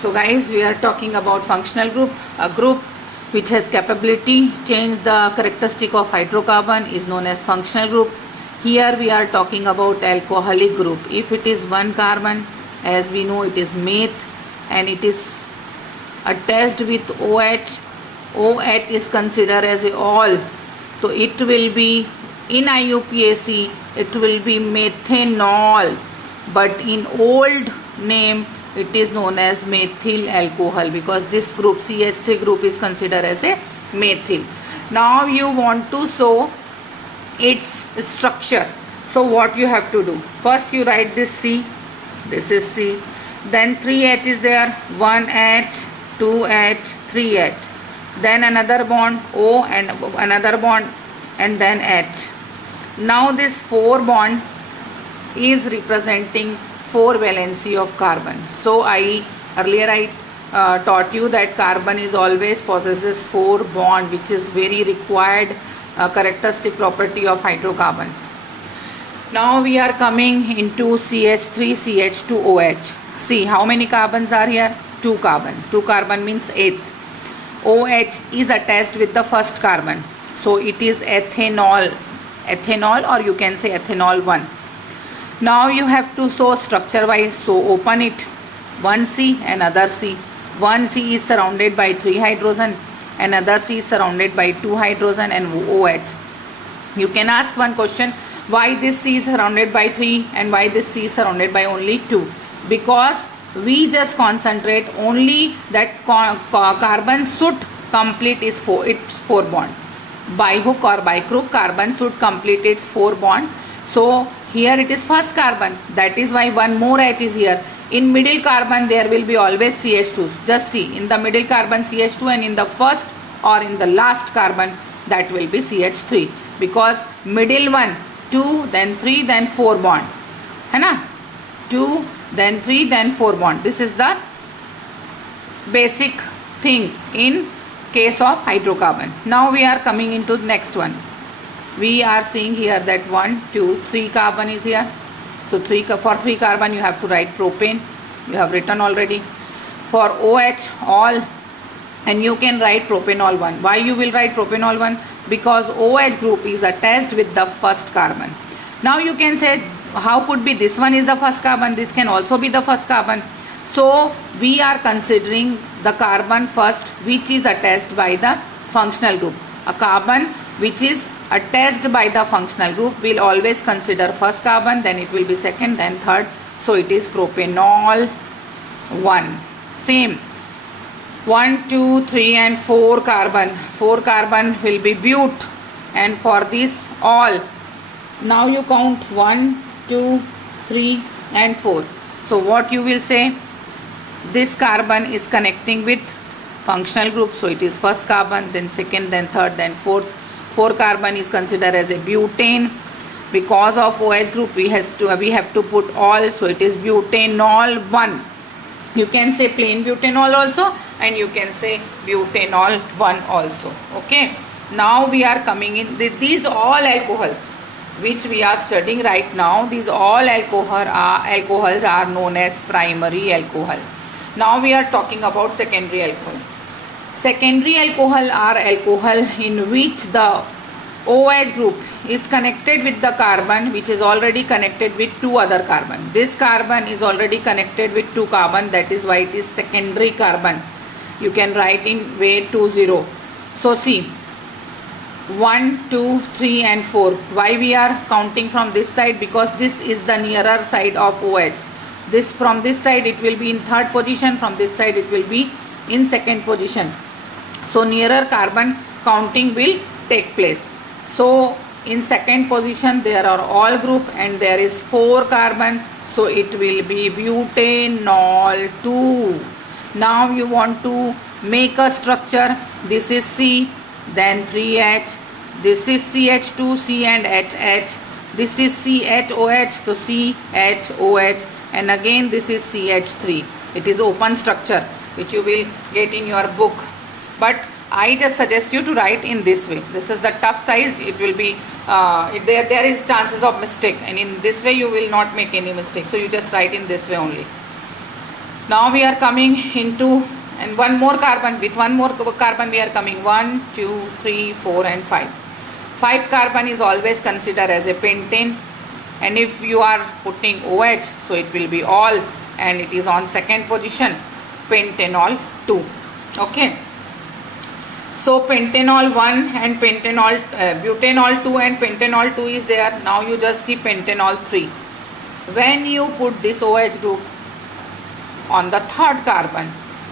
So guys, we are talking about functional group. A group which has capability change the characteristic of hydrocarbon is known as functional group. Here we are talking about alcoholic group. If it is one carbon, as we know it is meth, and it is attached with OH, OH is considered as a all. So it will be in IUPAC it will be methanol, but in old name it is known as methyl alcohol because this group CH3 group is considered as a methyl. Now you want to show its structure. So what you have to do? First you write this C. This is C. Then 3H is there. 1H, 2H, 3H. Then another bond O and another bond and then H. Now this 4 bond is representing 4 valency of carbon. So earlier I taught you that carbon is always possesses 4 bond, which is very required characteristic property of hydrocarbon. Now we are coming into CH3 CH2OH. See how many carbons are here? 2 carbon. 2 carbon means 8th. OH is attached with the first carbon, so it is ethanol, or you can say ethanol 1. Now you have to show structure wise, so open it. One C, another C. One C is surrounded by 3 hydrogen, another C is surrounded by 2 hydrogen and OH. You can ask one question, why this C is surrounded by 3 and why this C is surrounded by only 2? Because we just concentrate only that carbon should complete its 4 bond. By hook or by crook, carbon should complete its 4 bond. So here it is first carbon, that is why one more H is here. In middle carbon there will be always CH2. Just see, in the middle carbon CH2 and in the first or in the last carbon that will be CH3, because middle one 2 then 3 then 4 bond, है ना? 2 then 3 then 4 bond. This is the basic thing in case of hydrocarbon. Now we are coming into the next one. We are seeing here that 1 2 3 carbon is here. So for 3 carbon you have to write propane. You have written already. For OH all, and you can write propanol 1. Why you will write propanol 1? Because OH group is attached with the first carbon. Now you can say, how could be this one is the first carbon, this can also be the first carbon. So we are considering the carbon first which is attached by the functional group. A carbon which is attached by the functional group will always consider first carbon, then it will be second, then third. So it is propanol 1. Same 1 2 3 and 4 carbon. 4 carbon will be bute, and for this all, now you count 1 2 3 and 4. So what you will say, this carbon is connecting with functional group, so it is first carbon, then second, then third, then fourth. 4 carbon is considered as a butane. Because of OH group we have to put all, so it is butanol 1. You can say plain butanol also, and you can say butanol 1 also. Okay, now we are coming in these all alcohol which we are studying right now. These all alcohols are known as primary alcohol. Now we are talking about secondary alcohol. Secondary alcohol are alcohol in which the OH group is connected with the carbon which is already connected with 2 other carbon. This carbon is already connected with 2 carbon, that is why it is secondary carbon. You can write in way 20. So see, 1 2 3 and 4. Why we are counting from this side? Because this is the nearer side of OH. This from this side it will be in 3rd position, from this side it will be in 2nd position. So nearer carbon counting will take place. So in 2nd position there are all group and there is 4 carbon, so it will be butanol 2. Now you want to make a structure. This is C, then 3H, this is CH2, C and HH, this is CHOH, so CHOH, and again this is CH3. It is open structure which you will get in your book, but I just suggest you to write in this way. This is the tough size. It will be there is chances of mistake, and in this way you will not make any mistake, so you just write in this way only. Now we are coming into, and one more carbon, with one more carbon we are coming 1, 2, 3, 4 and 5. 5 carbon is always considered as a pentane, and if you are putting OH, so it will be all, and it is on second position, pentanol 2. Okay. So pentanol 1 and pentanol, butanol 2 and pentanol 2 is there. Now you just see pentanol 3. When you put this OH group on the third carbon,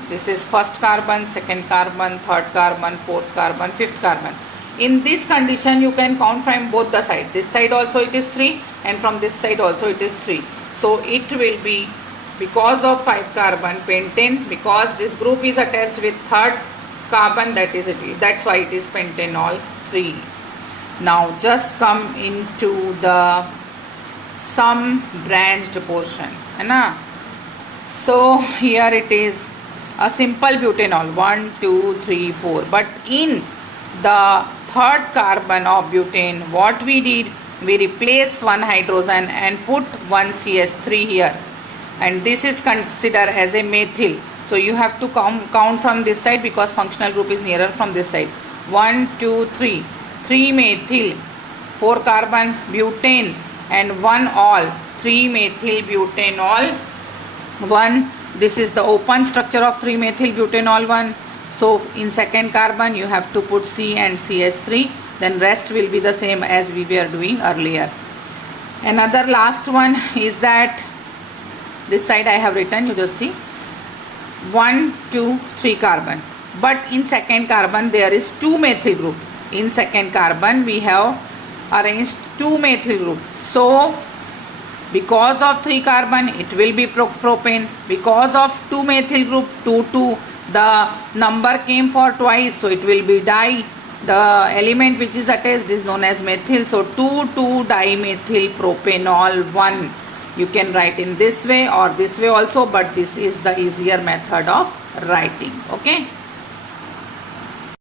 this is first carbon, second carbon, third carbon, fourth carbon, fifth carbon. In this condition you can count from both the sides. This side also it is 3 and from this side also it is 3. So it will be, because of 5 carbon pentane, because this group is attached with third carbon, that is it. That's why it is pentanol 3. Now just come into the some branched portion, है ना? So here it is a simple butanol 1, 2, 3, 4. But in the third carbon of butane, what we did, we replace one hydrogen and put one CH3 here, and this is considered as a methyl. So you have to count from this side because functional group is nearer from this side. 1, 2, 3. 3 methyl, 4 carbon butane and 1 all. 3 methyl butanol 1. This is the open structure of 3 methyl butanol 1. So in second carbon you have to put C and CH3, then rest will be the same as we were doing earlier. Another last one is that this side I have written, you just see 1, 2, 3 carbon. But in second carbon there is 2 methyl group. In second carbon we have arranged 2 methyl group. So because of 3 carbon it will be propane. Because of 2 methyl group 2, 2, the number came for twice, so it will be di. The element which is attached is known as methyl. So 2,2-dimethyl propanol 1. You can write in this way or this way also, but this is the easier method of writing. Okay.